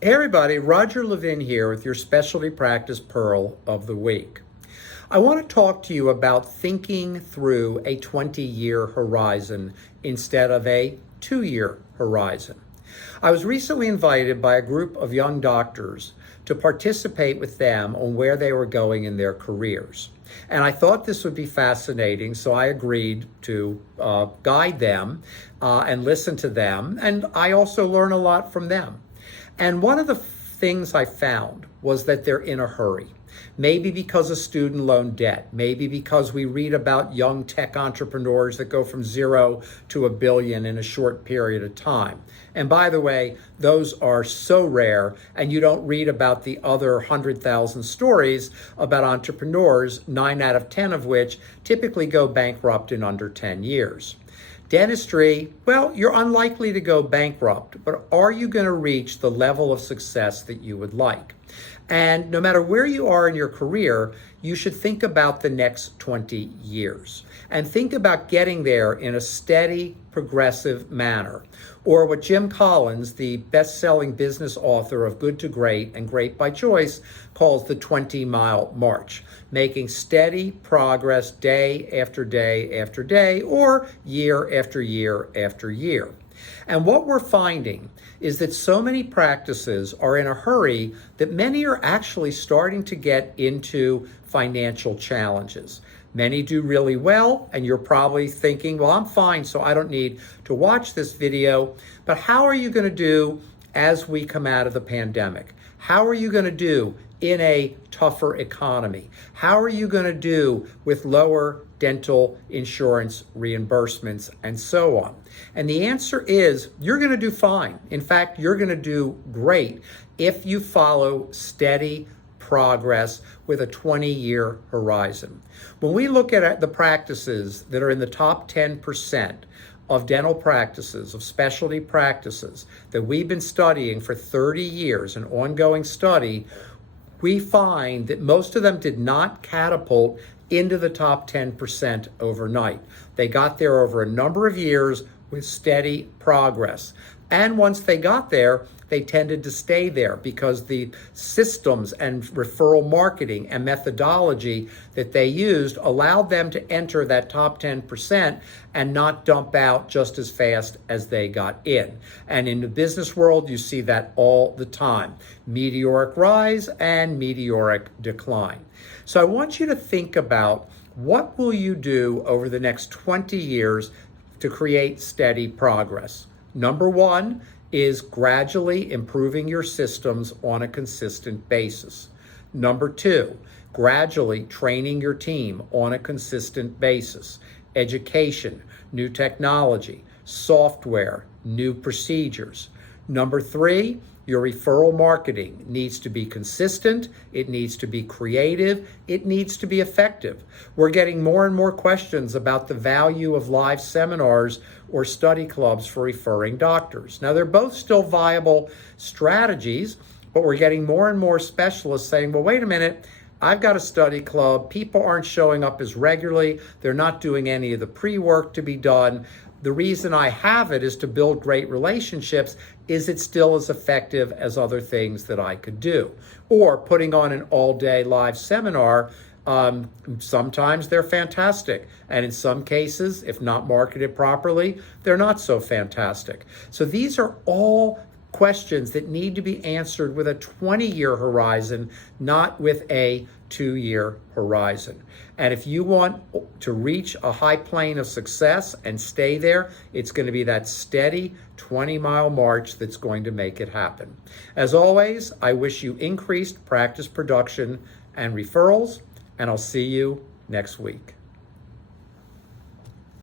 Hey everybody, Roger Levin here with your Specialty Practice Pearl of the Week. I want to talk to you about thinking through a 20-year horizon instead of a 2-year horizon. I was recently invited by a group of young doctors to participate with them on where they were going in their careers. And I thought this would be fascinating, so I agreed to guide them and listen to them. And I also learn a lot from them. And one of the things I found was that they're in a hurry. Maybe because of student loan debt, maybe because we read about young tech entrepreneurs that go from 0 to $1 billion in a short period of time. And by the way, those are so rare, and you don't read about the other 100,000 stories about entrepreneurs, 9 out of 10 of which typically go bankrupt in under 10 years. Dentistry, well, you're unlikely to go bankrupt, but are you going to reach the level of success that you would like? And no matter where you are in your career, you should think about the next 20 years and think about getting there in a steady, progressive manner. Or what Jim Collins, the best-selling business author of Good to Great and Great by Choice, calls the 20-mile march, making steady progress day after day after day, or year after year after year. And what we're finding is that so many practices are in a hurry that many are actually starting to get into financial challenges. Many do really well, and you're probably thinking, well, I'm fine, so I don't need to watch this video. But how are you going to do as we come out of the pandemic? How are you going to do in a tougher economy? How are you going to do with lower dental insurance reimbursements and so on? And the answer is you're going to do fine. In fact, you're going to do great if you follow steady progress with a 20-year horizon. When we look at the practices that are in the top 10% of dental practices, of specialty practices that we've been studying for 30 years, an ongoing study, we find that most of them did not catapult into the top 10% overnight. They got there over a number of years with steady progress. And once they got there, they tended to stay there because the systems and referral marketing and methodology that they used allowed them to enter that top 10% and not dump out just as fast as they got in. And in the business world, you see that all the time. Meteoric rise and meteoric decline. So I want you to think about what will you do over the next 20 years to create steady progress. Number one is gradually improving your systems on a consistent basis. Number two, gradually training your team on a consistent basis. Education, new technology, software, new procedures. Number three, your referral marketing needs to be consistent, it needs to be creative, it needs to be effective. We're getting more and more questions about the value of live seminars or study clubs for referring doctors. Now, they're both still viable strategies, but we're getting more and more specialists saying, well, wait a minute, I've got a study club, people aren't showing up as regularly, they're not doing any of the pre-work to be done. The reason I have it is to build great relationships. Is it still as effective as other things that I could do? Or putting on an all-day live seminar, sometimes they're fantastic. And in some cases, if not marketed properly, they're not so fantastic. So these are all questions that need to be answered with a 20-year horizon, not with a 2-year horizon. And if you want to reach a high plane of success and stay there, it's going to be that steady 20-mile march that's going to make it happen. As always, I wish you increased practice production and referrals, and I'll see you next week.